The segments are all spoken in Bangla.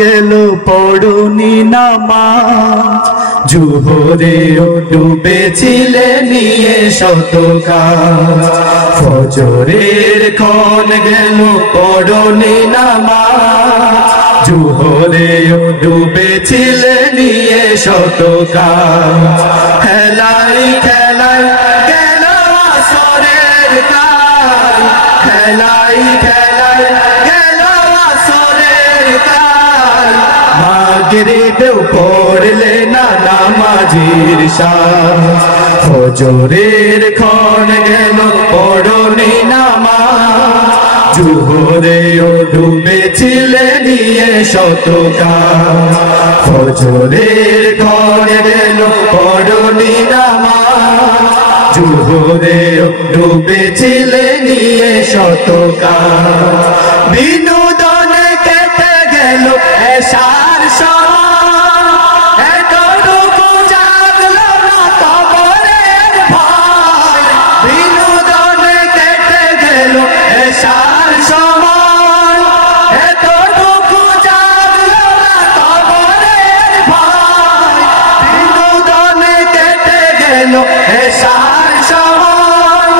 গেল পড়নি নামাজ, জোহরেও ডুবেছিলে নিয়ে শত কাজ। ফজরের ক্ষণ গেল পড়নি নামাজ, জোহরেও ডুবেছিলে নিয়ে শত কাজ। খেলাই খেলাই গেল আসরের কাল, খেলাই খেলাই গেল আসরের কাল। মাগরিবেও পড়লে না নামাজির সাজ, ফজরের ক্ষণ গেল পড়নি নামাজ, জোহরেও ডুবেছিলে নিয়ে শত কাজ। ফজরের ক্ষণ গেল পড়নি নামাজ, জোহরেও ডুবেছিলে নিয়ে শত কাজ। বিনোদনে কেটে গেল এশার সময়, এতটুকু জাগলো না কবরের ভয়। বিনোদনে কেটে গেল এশার সময়, এতটুকু জাগলো না কবরের ভয়। বিনোদনে কেটে গেল এশার সময়,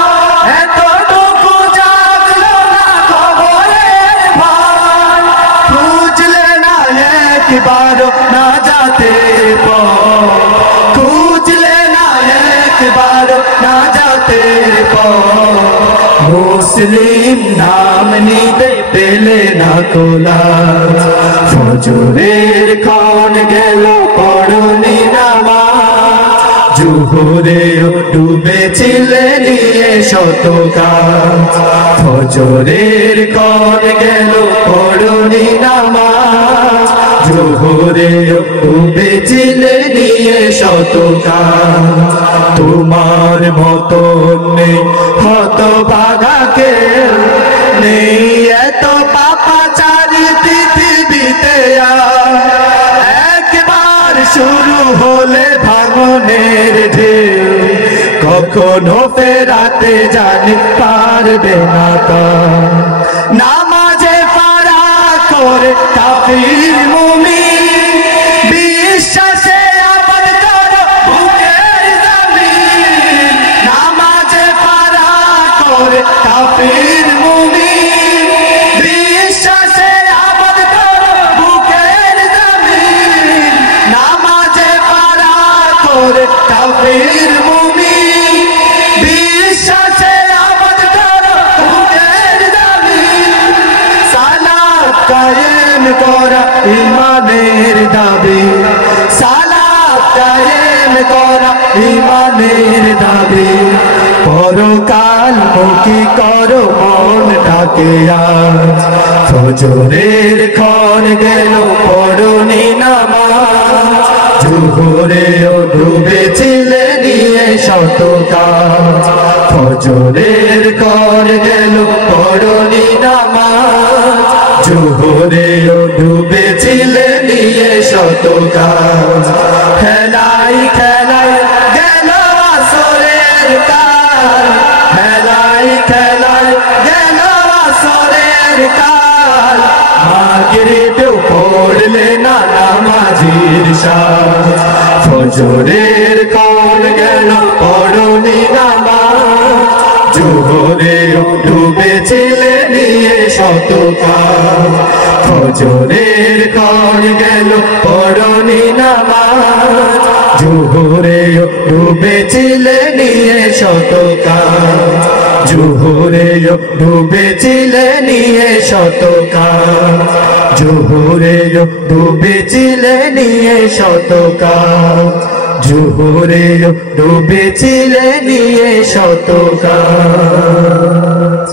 এতটুকু জাগলো না কবরের ভয়। খুঁজলে না একবার না যাতে পথ, খুঁজলে না একবার না যাতে পথ। মুসলিম নাম নিতে পেলে না কোলাজ, ফজরের ক্ষণ গেল পড়নি নামাজ, জোহরেও ডুবেছিলে নিয়ে শত কাজ। ফজরের ক্ষণ গেল পড়নি নামাজ, জোহরেও ডুবেছিলে নিয়ে শত কাজ। তোমার মতো নেই হতভাগাকে, নেই এত পাপাচারী পৃথিবীতে আর। একবার শুরু হলে ভাঙনের ঢেউ, কখনো ফেরাতে জানি পারবে না তা। নামাজে ফারা করে কাফির মুমিন, বিশ্বাসে আবাদ করো বুকের জমিন। নামাজে ফারা করে কাফির মুমিন, বিশ্বাসে আবাদ করো বুকের জমিন। নামাজে ফারা করে কাফির মুমিন, বিশ্বাসে আবাদ করো বুকের জমিন। সালাত কায়েম করা ইমানের দাবি, সালাত কায়েম করা ইমানের দাবি। পরকাল মুখী করো মনটাকে আজ, ফজরের ক্ষণ গেল পড়নি নামাজ, জোহরেও ডুবেছিলে নিয়ে শত কাজ। ফজরের ক্ষণ গেল পড়নি নামাজ, জোহরেও ডুবেছিলে নিয়ে শত কাজ। খেলাই খেলাই গেল আসরের কাল, খেলাই খেলাই গেল আসরের কাল। মাগরিবেও পড়লে না নামাজির সাজ, ফজরের ক্ষণ গেল পড়নি নামাজ, জোহরেও ডুবেছিলে নিয়ে শত কাজ। ফজরের ক্ষণ গেল পড়নি নামাজ, জোহরেও ডুবেছিলে নিয়ে শত কাজ। জোহরেও ডুবেছিলে নিয়ে শত কাজ, জোহরেও ডুবেছিলে নিয়ে শত কাজ। জোহরেও ডুবেছিলে নিয়ে শত কাজ।